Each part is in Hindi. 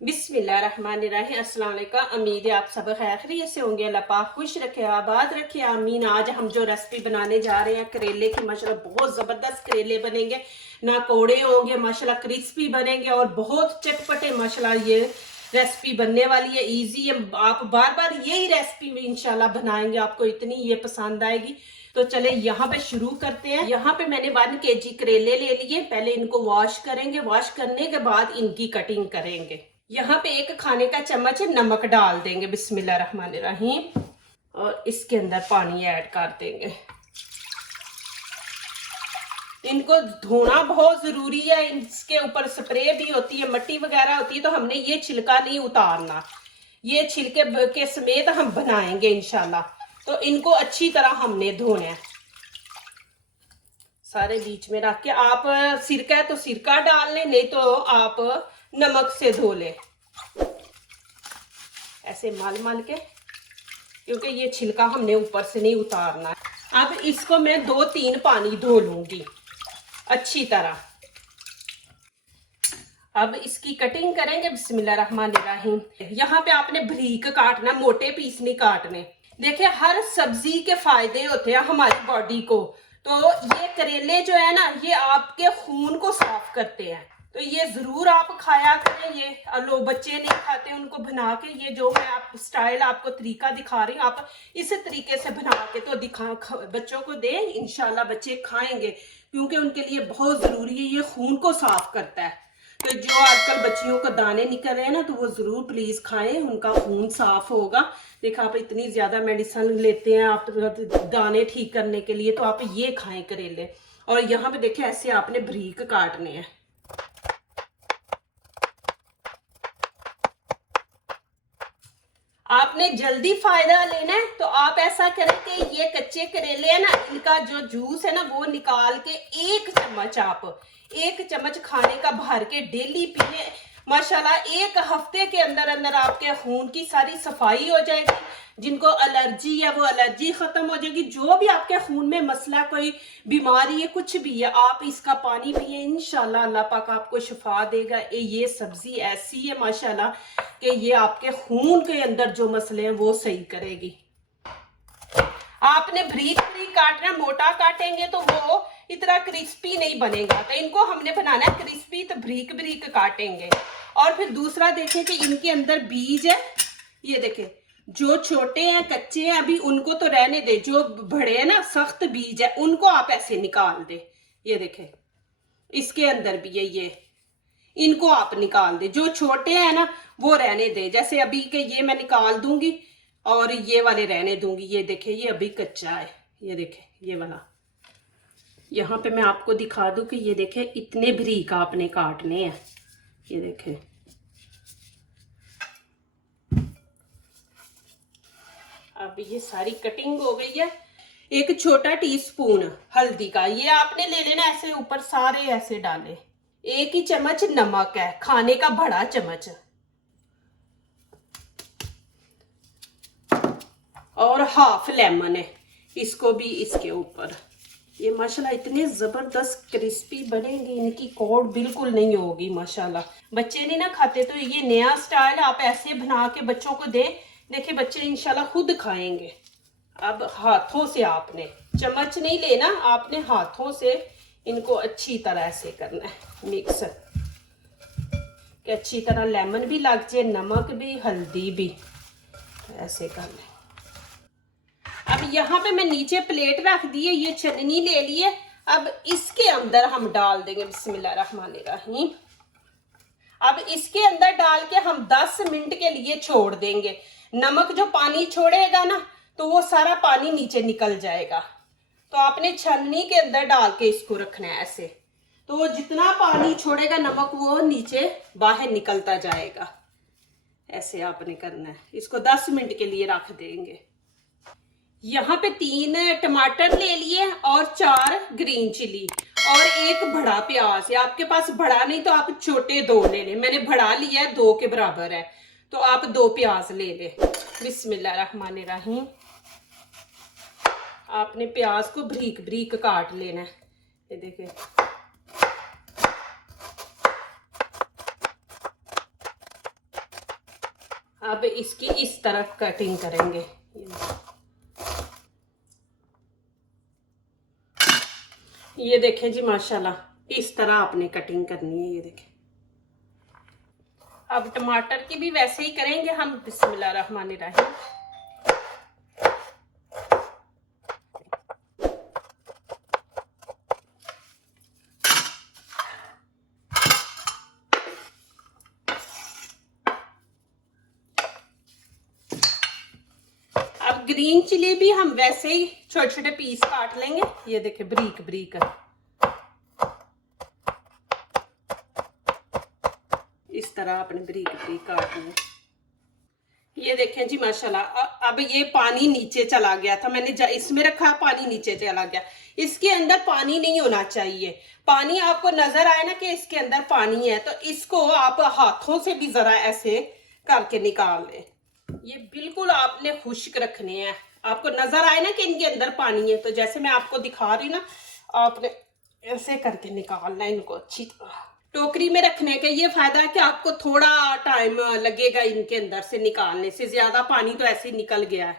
बिस्मिल्लाहिर्रहमानिर्रहीम। अस्सलाम वालेकुम। उम्मीद है आप सब खैरियत से होंगे। अल्लाह पाक खुश रखे, आबाद रखे, आमीन। आज हम जो रेसिपी बनाने जा रहे हैं करेले की, माशाल्लाह बहुत ज़बरदस्त करेले बनेंगे, ना कौड़े होंगे, माशाल्लाह क्रिस्पी बनेंगे और बहुत चटपटे माशाल्लाह ये रेसिपी बनने वाली है। इजी है, आप बार बार यही रेसिपी इंशाल्लाह बनाएंगे, आपको इतनी ये पसंद आएगी। तो चले यहाँ पे शुरू करते हैं। यहाँ पे मैंने 1 kg करेले ले लिए। पहले इनको वॉश करेंगे, वॉश करने के बाद इनकी कटिंग करेंगे। यहाँ पे 1 खाने का चम्मच नमक डाल देंगे, बिस्मिल्लाहिर्रहमानिर्रहीम। और इसके अंदर पानी ऐड कर देंगे। इनको धोना बहुत जरूरी है, इसके ऊपर स्प्रे भी होती है, मट्टी वगैरह होती है, तो हमने ये छिलका नहीं उतारना, ये छिलके के समेत हम बनाएंगे इंशाल्लाह। तो इनको अच्छी तरह हमने धोना है, सारे बीच में रख के। आप सिरका है तो सिरका डाल लें, नहीं तो आप नमक से धो लें, ऐसे मल मल के, क्योंकि ये छिलका हमने ऊपर से नहीं उतारना है। अब इसको मैं 2-3 पानी धो लूंगी अच्छी तरह। अब इसकी कटिंग करेंगे, बिस्मिल्लाहिर्रहमानिर्रहीम। यहाँ पे आपने बारीक काटना, मोटे पीस नहीं काटने। देखिए, हर सब्जी के फायदे होते हैं हमारी बॉडी को। तो ये करेले जो है ना, ये आपके खून को साफ करते हैं, तो ये जरूर आप खाया करें। ये लोग बच्चे नहीं खाते, उनको बना के, ये जो मैं आप स्टाइल आपको तरीका दिखा रही हूँ, आप इस तरीके से बना के तो बच्चों को दें, इंशाल्लाह बच्चे खाएंगे, क्योंकि उनके लिए बहुत जरूरी है, ये खून को साफ करता है। तो जो आजकल बच्चियों को दाने निकल रहे हैं ना, तो वो जरूर प्लीज खाएं, उनका खून साफ होगा। देखा, आप इतनी ज्यादा मेडिसिन लेते हैं आप दाने ठीक करने के लिए, तो आप ये खाएं करेले। और यहाँ पे देखिए, ऐसे आपने बारीक काटने हैं। आपने जल्दी फायदा लेना है तो आप ऐसा करें कि ये कच्चे करेले है ना, इनका जो जूस है ना, वो निकाल के 1 चम्मच, आप 1 चम्मच खाने का भर के डेली पिए। माशाल्लाह 1 हफ्ते के अंदर अंदर आपके खून की सारी सफाई हो जाएगी। जिनको एलर्जी है वो एलर्जी खत्म हो जाएगी। जो भी आपके खून में मसला, कोई बीमारी है, कुछ भी है, आप इसका पानी पिए, इंशाल्लाह अल्लाह पाक आपको शिफा देगा। ये सब्जी ऐसी है माशाल्लाह कि ये आपके खून के अंदर जो मसले हैं वो सही करेगी। आपने बारीक बारीक काटना, मोटा काटेंगे तो वो इतना क्रिस्पी नहीं बनेगा। तो इनको हमने बनाना है क्रिस्पी, तो बारीक बारीक काटेंगे। और फिर दूसरा देखें कि इनके अंदर बीज है, ये देखें, जो छोटे हैं, कच्चे हैं अभी, उनको तो रहने दे। जो बड़े हैं ना, सख्त बीज है, उनको आप ऐसे निकाल दे। ये देखें, इसके अंदर भी है ये, इनको आप निकाल दे। जो छोटे हैं ना, वो रहने दे। जैसे अभी के ये मैं निकाल दूंगी और ये वाले रहने दूंगी। ये देखें, ये अभी कच्चा है, ये देखें, ये वाला। यहाँ पे मैं आपको दिखा दूं कि ये देखें, इतने बारीक आपने काटने हैं। ये देखें, अब ये सारी कटिंग हो गई है। 1 छोटा टीस्पून हल्दी का ये आपने ले लेना, ऐसे ऊपर सारे ऐसे डाले। 1 ही चम्मच नमक है, खाने का बड़ा चम्मच। और हाफ लेमन है, इसको भी इसके ऊपर। ये माशाल्लाह इतने जबरदस्त क्रिस्पी बनेंगे, इनकी कौड़ बिल्कुल नहीं होगी माशाल्लाह। बच्चे नहीं ना खाते, तो ये नया स्टाइल आप ऐसे बना के बच्चों को दें। देखिए, बच्चे इंशाल्लाह खुद खाएंगे। अब हाथों से, आपने चम्मच नहीं लेना, आपने हाथों से इनको अच्छी तरह से करना है मिक्स, कि अच्छी तरह लेमन भी लग जाए, नमक भी, हल्दी भी, ऐसे कर लें। अब यहाँ पे मैं नीचे प्लेट रख दी है, ये छन्नी ले ली है। अब इसके अंदर हम डाल देंगे, बिस्मिल्लाहिर्रहमानिर्रहीम। अब इसके अंदर डाल के हम 10 मिनट के लिए छोड़ देंगे। नमक जो पानी छोड़ेगा ना, तो वो सारा पानी नीचे निकल जाएगा। तो आपने छन्नी के अंदर डाल के इसको रखना है ऐसे, तो वो जितना पानी छोड़ेगा नमक, वो नीचे बाहर निकलता जाएगा। ऐसे आपने करना है। इसको 10 मिनट के लिए रख देंगे। यहाँ पे 3 टमाटर ले लिए और 4 ग्रीन चिली और 1 बड़ा प्याज है। आपके पास बड़ा नहीं तो आप छोटे 2 ले लें। मैंने बड़ा लिया है, 2 के बराबर है, तो आप 2 प्याज ले लें। बिस्मिल्लाहिर्रहमानिर्रहीम। आपने प्याज को बारीक बारीक काट लेना है। ये देखिए, अब इसकी इस तरफ कटिंग करेंगे। ये देखें जी माशाल्लाह, इस तरह आपने कटिंग करनी है। ये देखें। अब टमाटर की भी वैसे ही करेंगे हम। बिस्मिल्लाहिर्रहमानिर्रहीम। अब ग्रीन चिली भी हम वैसे ही छोटे छोटे पीस काट लेंगे। ये देखें, बारीक बारीक इस तरह अपने बारीक बारीक काट लें। ये देखें जी माशाल्लाह, अब ये पानी नीचे चला गया था, मैंने इसमें रखा, पानी नीचे चला गया। इसके अंदर पानी नहीं होना चाहिए। पानी आपको नजर आए ना कि इसके अंदर पानी है, तो इसको आप हाथों से भी जरा ऐसे करके निकाल लें। ये बिल्कुल आपने खुश्क रखने हैं। आपको नजर आए ना कि इनके अंदर पानी है, तो जैसे मैं आपको दिखा रही ना, आपने ऐसे करके निकालना है इनको अच्छी तरह। टोकरी में रखने का ये फायदा है कि आपको थोड़ा टाइम लगेगा इनके अंदर से निकालने से, ज्यादा पानी तो ऐसे ही निकल गया है।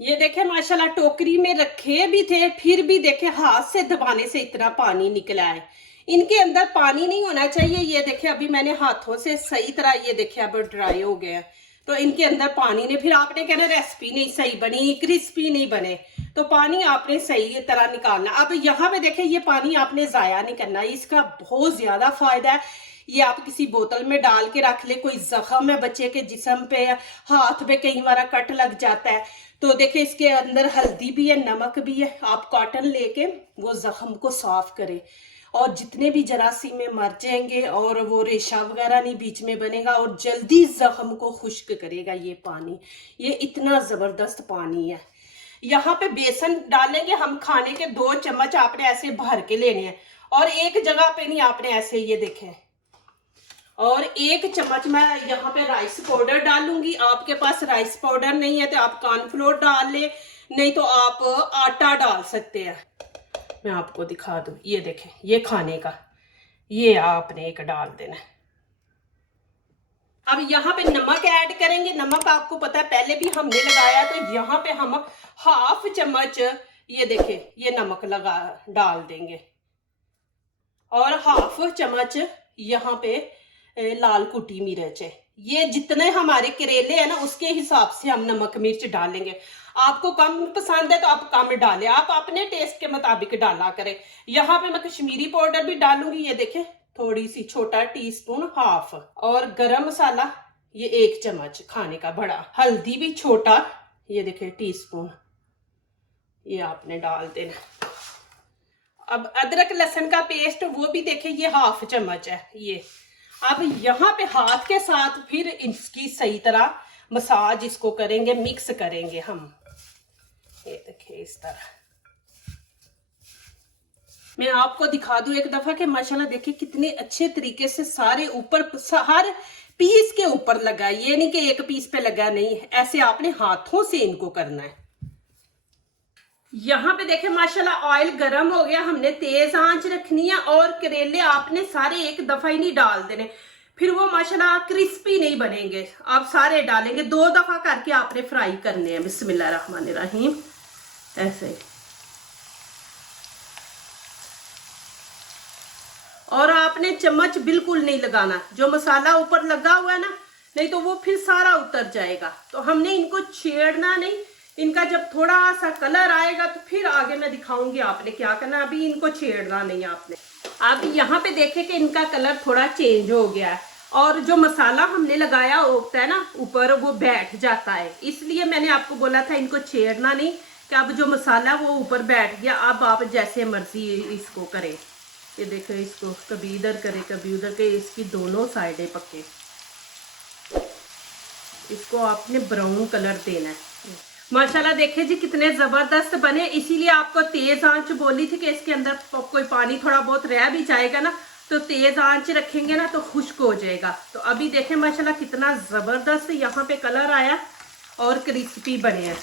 ये देखे माशाल्लाह, टोकरी में रखे भी थे, फिर भी देखे हाथ से दबाने से इतना पानी निकला है। इनके अंदर पानी नहीं होना चाहिए। ये देखे अभी मैंने हाथों से सही तरह, ये देखे अब ड्राई हो गया, तो इनके अंदर पानी ने, फिर आपने कहना रेसिपी नहीं सही बनी, क्रिस्पी नहीं बने, तो पानी आपने सही तरह निकालना। अब यहाँ पे देखें, ये पानी आपने जाया नहीं करना, इसका बहुत ज्यादा फायदा है। ये आप किसी बोतल में डाल के रख ले। कोई जख्म है बच्चे के जिस्म पे, हाथ पे कई बार कट लग जाता है, तो देखे इसके अंदर हल्दी भी है, नमक भी है। आप कॉटन लेके वो जख्म को साफ करें, और जितने भी जरासीम मर जाएंगे, और वो रेशा वगैरह नहीं बीच में बनेगा, और जल्दी जख्म को खुश्क करेगा ये पानी। ये इतना जबरदस्त पानी है। यहाँ पे बेसन डालेंगे हम, खाने के 2 चम्मच आपने ऐसे भर के लेने हैं, और एक जगह पे नहीं आपने ऐसे, ये देखें। और 1 चम्मच मैं यहाँ पे राइस पाउडर डालूंगी। आपके पास राइस पाउडर नहीं है तो आप कॉर्नफ्लोर डाल ले, नहीं तो आप आटा डाल सकते हैं। मैं आपको दिखा दूं, ये देखें, ये खाने का, ये आपने एक डाल देना। अब यहाँ पे नमक ऐड करेंगे। नमक आपको पता है पहले भी हमने लगाया, तो यहाँ पे हम 1/2 चम्मच, ये देखें, ये नमक लगा डाल देंगे, और 1/2 चम्मच यहाँ पे लाल कुटी मिर्च है। ये जितने हमारे करेले हैं ना, उसके हिसाब से हम नमक मिर्च डालेंगे। आपको कम पसंद है तो आप कम डालें, आप अपने टेस्ट के मुताबिक डाला करें। यहाँ पे मैं कश्मीरी पाउडर भी डालूंगी, ये देखें, थोड़ी सी, छोटा टीस्पून 1/2, और गरम मसाला ये 1 चम्मच खाने का बड़ा, हल्दी भी छोटा, ये देखें टीस्पून, ये आपने डाल देना। अब अदरक लहसुन का पेस्ट वो भी देखें, ये 1/2 चम्मच है ये। अब यहाँ पे हाथ के साथ फिर इसकी सही तरह मसाज इसको करेंगे, मिक्स करेंगे हम। ये देखिए इस तरह। मैं आपको दिखा दूं एक दफा कि माशाल्लाह देखिए कितने अच्छे तरीके से सारे ऊपर, हर पीस के ऊपर लगा। ये नहीं कि एक पीस पे लगा, नहीं, ऐसे आपने हाथों से इनको करना है। यहाँ पे देखे माशाल्लाह ऑयल गर्म हो गया, हमने तेज आंच रखनी है, और करेले आपने सारे एक दफा ही नहीं डाल देने, फिर वो माशाल्लाह क्रिस्पी नहीं बनेंगे। आप सारे डालेंगे, 2 दफा करके आपने फ्राई करने हैं। बिस्मिल्लाहिर्रहमानिर्रहीम, ऐसे। और आपने चम्मच बिल्कुल नहीं लगाना, जो मसाला ऊपर लगा हुआ है ना, नहीं तो वो फिर सारा उतर जाएगा। तो हमने इनको छेड़ना नहीं। इनका जब थोड़ा सा कलर आएगा तो फिर आगे मैं दिखाऊंगी आपने क्या करना, अभी इनको छेड़ना नहीं आपने। अब यहाँ पे देखे कि इनका कलर थोड़ा चेंज हो गया है, और जो मसाला हमने लगाया होता है ना ऊपर, वो बैठ जाता है, इसलिए मैंने आपको बोला था इनको छेड़ना नहीं, कि अब जो मसाला वो ऊपर बैठ गया। अब आप जैसे मर्जी इसको करें, ये देखो, इसको कभी इधर करे कभी उधर के, इसकी दोनों साइडें पके। इसको आपने ब्राउन कलर देना है। माशाल्लाह देखिए जी कितने जबरदस्त बने। इसीलिए आपको तेज आंच बोली थी कि इसके अंदर कोई पानी थोड़ा बहुत रह भी जाएगा ना, तो तेज आंच रखेंगे ना तो खुश्क हो जाएगा। तो अभी देखें माशाल्लाह कितना जबरदस्त यहाँ पे कलर आया और क्रिस्पी बने हैं।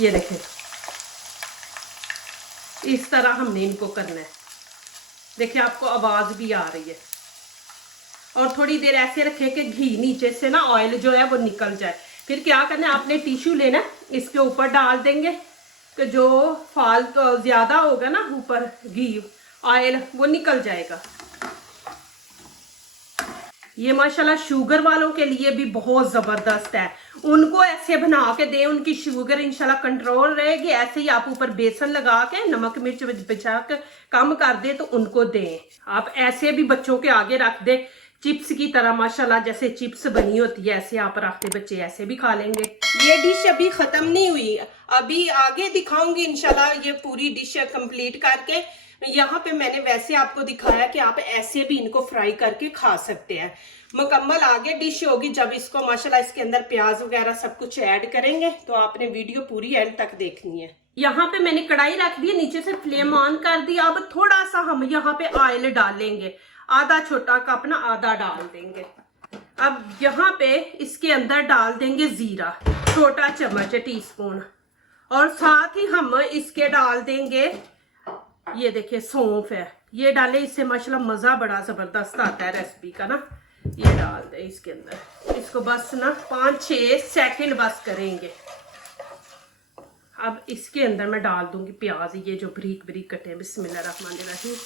ये देखें, इस तरह हमने इनको करना है। देखिए आपको आवाज भी आ रही है। और थोड़ी देर ऐसे रखे कि घी नीचे से ना ऑयल जो है वो निकल जाए। फिर क्या करना है, आपने टिश्यू लेना, इसके ऊपर डाल देंगे कि जो फालतू ज्यादा होगा ना ऊपर घी ऑयल वो निकल जाएगा। ये माशाल्लाह शुगर वालों के लिए भी बहुत जबरदस्त है। उनको ऐसे बना के दें, उनकी शुगर इंशाल्लाह कंट्रोल रहेगी। ऐसे ही आप ऊपर बेसन लगा के नमक मिर्च बिछा के कम कर दे तो उनको दें। आप ऐसे भी बच्चों के आगे रख दे चिप्स की तरह, माशाल्लाह जैसे चिप्स बनी होती है ऐसे आप रख दे, बच्चे ऐसे भी खा लेंगे। ये डिश अभी खत्म नहीं हुई, अभी आगे दिखाऊंगी इंशाल्लाह ये पूरी डिश कंप्लीट करके। यहाँ पे मैंने वैसे आपको दिखाया कि आप ऐसे भी इनको फ्राई करके खा सकते हैं। मुकम्मल आगे डिश होगी जब इसको माशाल्लाह इसके अंदर प्याज वगैरह सब कुछ ऐड करेंगे, तो आपने वीडियो पूरी एंड तक देखनी है। यहाँ पे मैंने कढ़ाई रख दी, नीचे से फ्लेम ऑन कर दिया। अब थोड़ा सा हम यहाँ पे ऑयल डालेंगे, आधा छोटा कप ना आधा डाल देंगे। अब यहाँ पे इसके अंदर डाल देंगे जीरा, छोटा चम्मच टीस्पून, और साथ ही हम इसके डाल देंगे ये देखिए सौंफ है, ये डाले, इससे माशाल्लाह मजा बड़ा जबरदस्त आता है रेसिपी का ना। ये डाल दे इसके अंदर, इसको बस ना 5-6 सेकंड बस करेंगे। अब इसके अंदर मैं डाल दूंगी प्याज, ये जो बारीक बारीक कटे, बिस्मिल्लाहिर्रहमानिर्रहीम।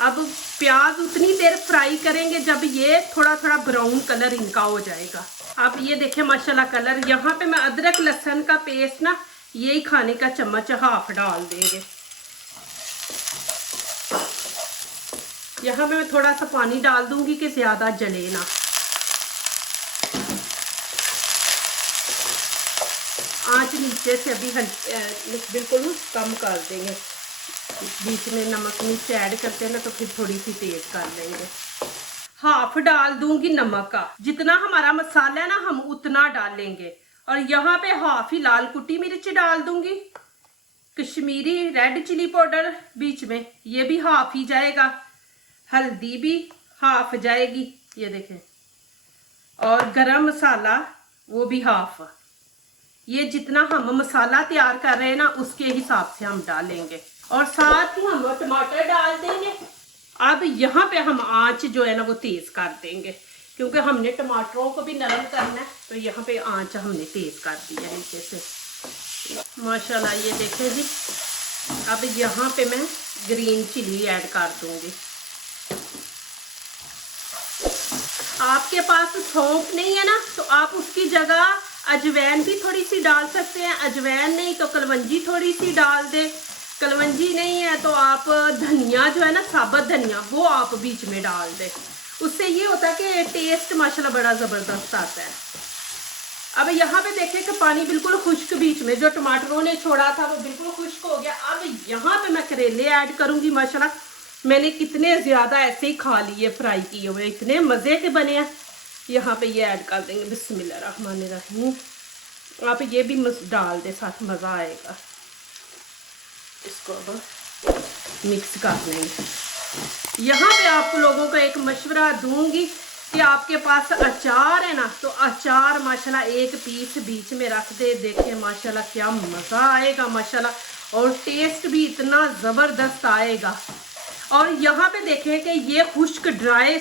अब प्याज उतनी देर फ्राई करेंगे जब ये थोड़ा थोड़ा ब्राउन कलर इनका हो जाएगा। अब ये देखिए माशाल्लाह कलर। यहाँ पे मैं अदरक लहसुन का पेस्ट ना यही खाने का चम्मच हाफ डाल देंगे। यहाँ पे मैं थोड़ा सा पानी डाल दूंगी कि ज्यादा जले ना। आंच नीचे से अभी बिल्कुल कम कर देंगे। बीच में नमक मिर्च ऐड करते हैं ना तो फिर थोड़ी सी तेज कर लेंगे। हाफ डाल दूंगी नमक का, जितना हमारा मसाला है ना हम उतना डालेंगे। और यहाँ पे हाफ ही लाल कुटी मिर्च डाल दूंगी, कश्मीरी रेड चिली पाउडर बीच में ये भी हाफ ही जाएगा, हल्दी भी हाफ जाएगी ये देखें, और गरम मसाला वो भी हाफ। ये जितना हम मसाला तैयार कर रहे हैं ना उसके हिसाब से हम डालेंगे, और साथ ही हम टमाटर डाल देंगे। अब यहाँ पे हम आंच जो है ना वो तेज कर देंगे, क्योंकि हमने टमाटरों को भी नरम करना है, तो यहाँ पे आंच हमने तेज कर दी है नीचे से। माशाल्लाह ये देखें जी। अब यहाँ पे मैं ग्रीन चिली ऐड कर दूंगी। आपके पास सौंफ नहीं है ना तो आप उसकी जगह अजवैन भी थोड़ी सी डाल सकते हैं। अजवैन नहीं तो कलवंजी थोड़ी सी डाल दे। कलवंजी नहीं है तो आप धनिया जो है ना साबुत धनिया वो आप बीच में डाल दे। उससे ये होता है कि टेस्ट माशाल्लाह बड़ा ज़बरदस्त आता है। अब यहाँ पे देखें कि पानी बिल्कुल खुश्क, बीच में जो टमाटरों ने छोड़ा था वो बिल्कुल खुश्क हो गया। अब यहाँ पे मैं करेले ऐड करूँगी। माशाल्लाह मैंने कितने ज़्यादा ऐसे ही खा लिए फ्राई किए हुए, इतने मज़े के बने हैं। यहाँ पे ये ऐड कर देंगे, बिस्मिल्लाहिर्रहमानिर्रहीम। आप ये भी डाल दे, साथ मज़ा आएगा। इसको अब मिक्स कर लेंगे। यहाँ पे आप लोगों को एक मशवरा दूंगी कि आपके पास अचार है ना तो अचार माशाल्लाह एक पीस बीच में रख दे। देखें माशाल्लाह क्या मज़ा आएगा माशाल्लाह, और टेस्ट भी इतना ज़बरदस्त आएगा। और यहाँ पे देखें कि ये खुश्क ड्राई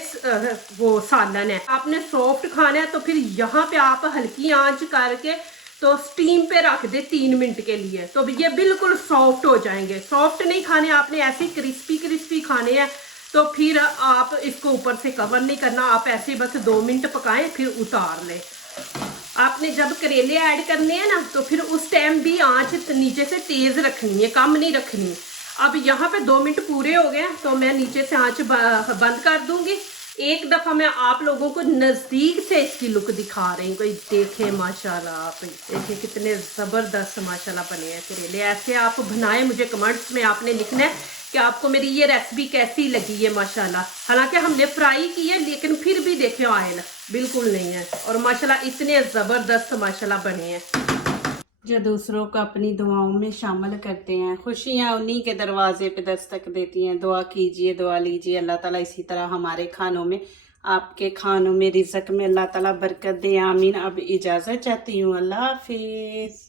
वो सालन है। आपने सॉफ्ट खाना है तो फिर यहाँ पे आप हल्की आंच करके तो स्टीम पे रख दे 3 मिनट के लिए, तो ये बिल्कुल सॉफ्ट हो जाएंगे। सॉफ्ट नहीं खाने आपने, ऐसे क्रिस्पी क्रिस्पी खाने हैं, तो फिर आप इसको ऊपर से कवर नहीं करना। आप ऐसे बस 2 मिनट पकाएं फिर उतार लें। आपने जब करेले ऐड करने हैं ना तो फिर उस टाइम भी आंच नीचे से तेज रखनी है, कम नहीं रखनी। अब यहाँ पे 2 मिनट पूरे हो गए तो मैं नीचे से आंच बंद कर दूंगी। एक दफा मैं आप लोगों को नजदीक से इसकी लुक दिखा रही हूँ। कोई देखे माशाल्लाह, आप देखे कितने जबरदस्त माशाल्लाह बने हैं करेले। ऐसे आप बनाएं, मुझे कमेंट्स में आपने लिखना है कि आपको मेरी ये रेसिपी कैसी लगी है माशाल्लाह। हालांकि हमने फ्राई की है लेकिन फिर भी देखे ऑयल बिल्कुल नहीं है, और माशाल्लाह इतने जबरदस्त माशाल्लाह बने हैं। जो दूसरों को अपनी दुआओं में शामिल करते हैं, खुशियाँ उन्हीं के दरवाजे पे दस्तक देती हैं। दुआ कीजिए, दुआ लीजिए, अल्लाह ताला इसी तरह हमारे खानों में, आपके खानों में, रिज़्क में अल्लाह ताला बरकत दे, आमीन। अब इजाज़त चाहती हूँ, अल्लाह हाफिज़।